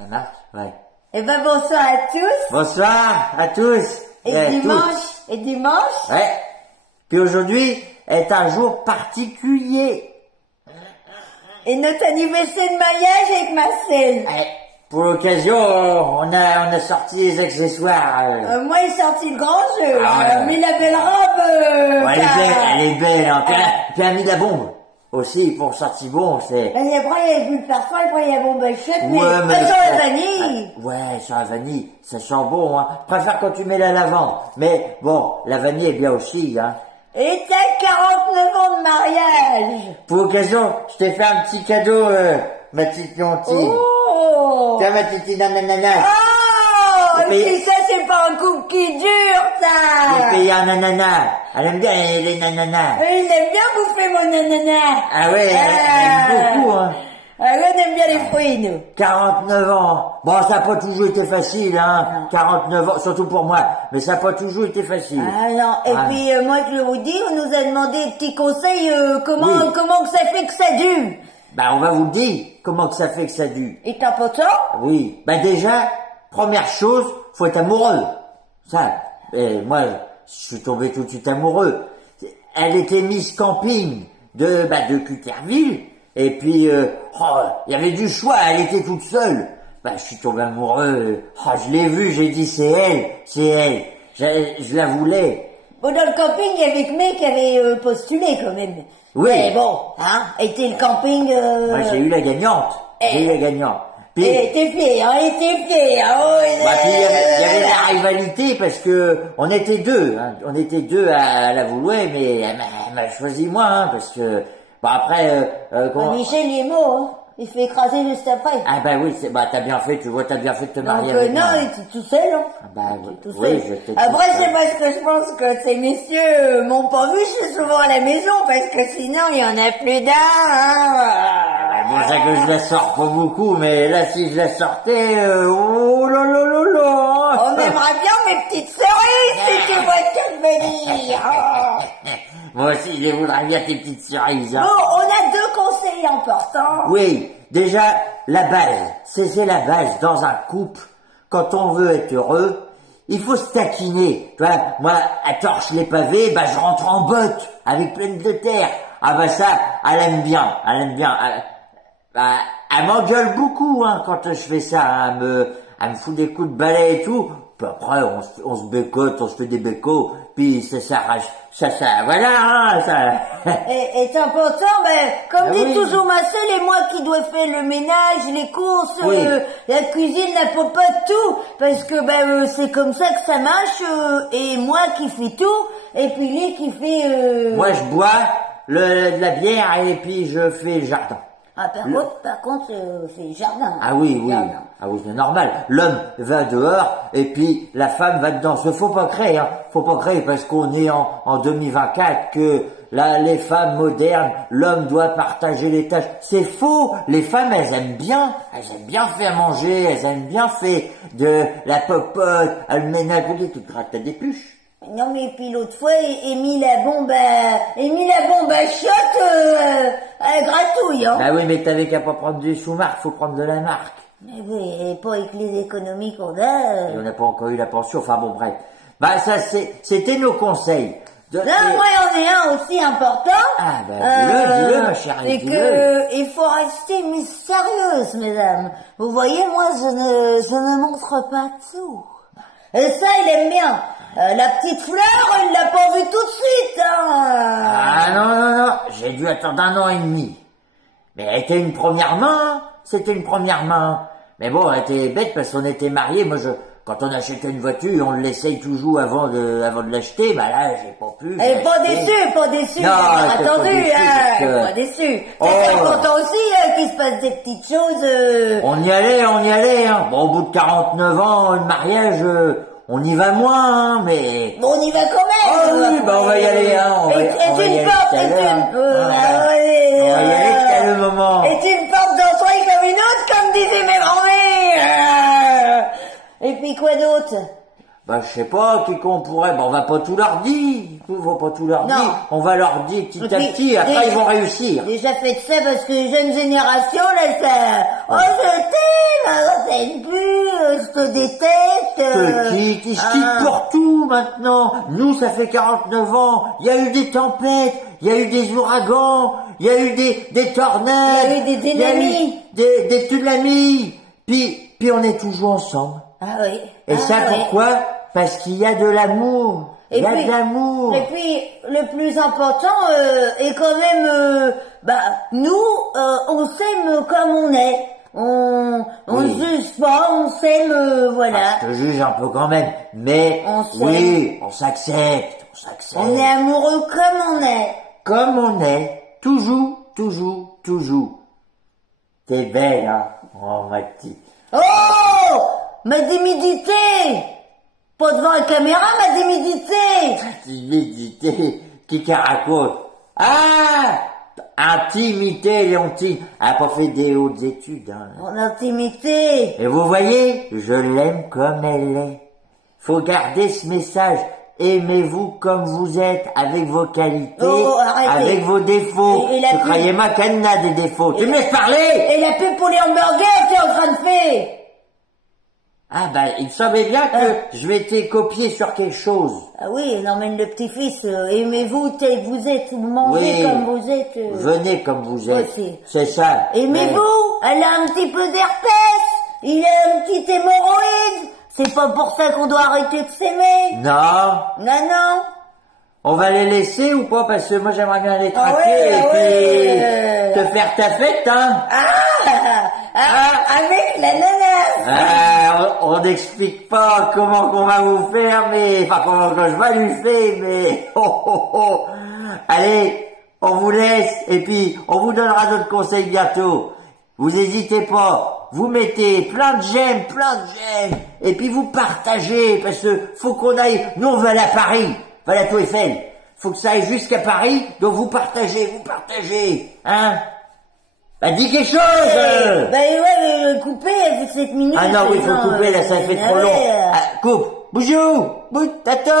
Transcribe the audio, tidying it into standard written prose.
Ça marche? Ouais. Eh ben, bonsoir à tous. Bonsoir à tous. Et dimanche. Ouais. Puis aujourd'hui est un jour particulier. Et notre anniversaire de mariage avec Marcel. Ouais. Pour l'occasion, on a sorti les accessoires. Moi, j'ai sorti le grand jeu. Ah, ouais. Mais la belle robe. Ouais, elle est belle, hein. Puis elle a mis de la bombe. Aussi, pour sortir bon, c'est... Et après, il y a vu le parfum, après, il y a bon bachette, mais Ouais, pas sur la vanille. Ouais, sur la vanille, ça sent bon, hein. Je préfère quand tu mets la lavande. Mais bon, la vanille est bien aussi, hein. Et t'as 49 ans de mariage. Pour l'occasion, je t'ai fait un petit cadeau, ma petite Leontine. Oh. Tiens, ma petite nanana. Oh, Et puis- et ça, c'est pas un couple qui dure, J'ai ça. payé un nanana. Elle aime bien les nananas. Il aime bien bouffer mon nanana. Ah ouais, elle aime beaucoup, hein. Alors, on aime bien les fruits, nous. 49 ans. Bon, ça n'a pas toujours été facile, hein. 49 ans, surtout pour moi. Mais ça n'a pas toujours été facile. Ah non, et Ah. puis moi je vais vous dire, on nous a demandé des petits conseils, comment Oui. comment que ça fait que ça dure. Bah, on va vous le dire, comment que ça fait que ça dure. Et t'as pas ça? Oui. Bah, déjà, première chose, faut être amoureux. Ça, et moi, je suis tombé tout de suite amoureux. Elle était Miss Camping de Cuterville. Et puis, il y avait du choix, elle était toute seule. Bah, je suis tombé amoureux. Je l'ai vue, j'ai dit, c'est elle. Je la voulais. Bon, dans le camping, il y avait que mec qui avait postulé quand même. Oui. Mais bon, hein, était le camping... Moi, j'ai eu la gagnante. J'ai eu la gagnante. Puis, Elle était fière, hein, elle était fière. Oh, puis il y avait la rivalité parce que on était deux. Hein. On était deux à la vouloir, mais elle m'a choisi moi, hein, parce que... Bon, après... comment... Michel, il est mort, hein. Il se fait écraser juste après. Ah bah oui, t'as bien fait, tu vois, t'as bien fait de te marier Donc avec non, moi. il était tout seul, hein. Ah bah oui, Tout oui, seul. je t'ai Après, tout c'est seul. parce que je pense que ces messieurs m'ont pas vu, je suis souvent à la maison, parce que sinon, il y en a plus d'un, C'est pour ça que je la sors pas beaucoup, mais là, si je la sortais, oh là là là là. On aimerait bien mes petites cerises, si tu vois ce que je veux dire. Oh. Moi aussi, je les voudrais bien tes petites cerises, hein. Bon, on a deux conseils importants. Oui, déjà, la base, c'est la base dans un couple. Quand on veut être heureux, il faut se taquiner. Tu vois, moi, à torche les pavés, je rentre en botte avec plein de terre. Ah ça, elle aime bien. Elle m'engueule beaucoup, hein, quand je fais ça. Hein, elle me fout des coups de balai et tout. Puis après, on se bécote, on se fait des bécots, puis ça s'arrache. Voilà, hein, ça. Et c'est important, comme Ah dit oui. toujours Marcel, et moi qui dois faire le ménage, les courses, Oui. la cuisine, la popote, tout, parce que c'est comme ça que ça marche, et moi qui fais tout, et puis lui qui fait... Moi, je bois de la bière et puis je fais le jardin. Ah, par contre, c'est le jardin. Ah oui, oui. Jardin. Ah oui, c'est normal. L'homme va dehors et puis la femme va dedans. Faut pas créer, hein. Faut pas créer parce qu'on est en 2024 que là, les femmes modernes, l'homme doit partager les tâches. C'est faux. Les femmes, elles aiment bien faire manger, elles aiment bien faire de la popote, elles ménagent, tu te grattes des pluches. Non, mais puis l'autre fois, Émile la bombe à chiottes, à gratouille, hein. Bah oui, mais t'avais qu'à pas prendre du sous-marque, faut prendre de la marque. Mais oui, et pas avec les économies qu'on a. Et on n'a pas encore eu la pension, enfin bon, bref. Ça, c'était nos conseils. Là, moi, il y en a un aussi important. Ah, dis-le, ma chérie, c'est dis-le. que il faut rester mystérieuse, mesdames. Vous voyez, moi, je ne montre pas tout. Et ça, il aime bien. La petite fleur, il l'a pas vue tout de suite, hein. Ah non, j'ai dû attendre 1 an et demi. Mais elle était une première main, c'était une première main. Mais bon, elle était bête parce qu'on était mariés. Moi, quand on achetait une voiture, on l'essaye toujours avant de l'acheter. Là, j'ai pas pu. Elle est pas déçue, Non, j'ai t'es pas attendu, déçue, parce que- elle est pas déçue. Oh. C'est important aussi qu'il se passe des petites choses. On y allait, hein. Bon, au bout de 49 ans, le mariage, on y va moins, hein, mais... Bon, on y va quand même. Oh oui, on va y aller, hein. On va y aller tout à l'heure. On va y aller jusqu'à le moment. Et une porte d'entrée comme une autre, comme disaient mes grands-mères. Et puis quoi d'autre? Je sais pas, qu'on pourrait... on va pas tout leur dire. On va pas tout leur Non. dire. On va leur dire petit à puis, petit, après ils vont réussir. Déjà faites ça parce que les jeunes générations, là, ça... Oh, je t'aime, t'aime plus, je te déteste. Je quitte, je quitte pour tout maintenant. Nous, ça fait 49 ans. Il y a eu des tempêtes, il y a eu des ouragans, il y a eu des tornades. Il y a eu des tsunamis. Des tsunamis. Puis on est toujours ensemble. Ah oui. Et ça pourquoi? Parce qu'il y a de l'amour. Il y a de l'amour. Et puis, le plus important est quand même, nous, on s'aime comme on est. On juge pas, on s'aime, voilà. Je te juge un peu quand même, mais on s'accepte, On est amoureux comme on est. Comme on est, toujours. T'es belle, hein, oh ma petite. Oh, ma timidité. Pas devant la caméra, ma timidité. Timidité, qui raconte? Ah! Intimité, Léontine. Elle a pas fait des hautes études, hein. Mon intimité. Et vous voyez, je l'aime comme elle est. Faut garder ce message. Aimez-vous comme vous êtes, avec vos qualités, avec vos défauts. Vous croyez ma qu'elle a des défauts. Tu me laisses parler? Et la pub pour les hamburgers, t'es en train de faire? Ah il me semblait bien que je vais te copier sur quelque chose. Ah oui, non mais le petit-fils, aimez-vous tel que vous êtes, vous mangez comme vous êtes. Venez comme vous êtes, c'est ça. Aimez-vous, elle a un petit peu d'herpès, il a un petit hémorroïde, c'est pas pour ça qu'on doit arrêter de s'aimer. Non. Non. On va les laisser ou pas? Parce que moi j'aimerais bien les traquer et puis te faire ta fête, hein. Avec la nana. On n'explique pas comment qu'on va vous faire, mais enfin comment que je vais lui faire, mais Allez, on vous laisse et puis on vous donnera d'autres conseils bientôt. Vous hésitez pas, vous mettez plein de j'aime, et puis vous partagez parce que faut qu'on aille. Nous on veut aller à Paris. Voilà, Tour Eiffel. Faut que ça aille jusqu'à Paris, donc vous partagez, hein? Dis quelque chose! Ouais, coupez, elle fait 7 minutes. Ah non, oui, faut couper, là, ça fait trop long. Coupe! Bonjour! Tato!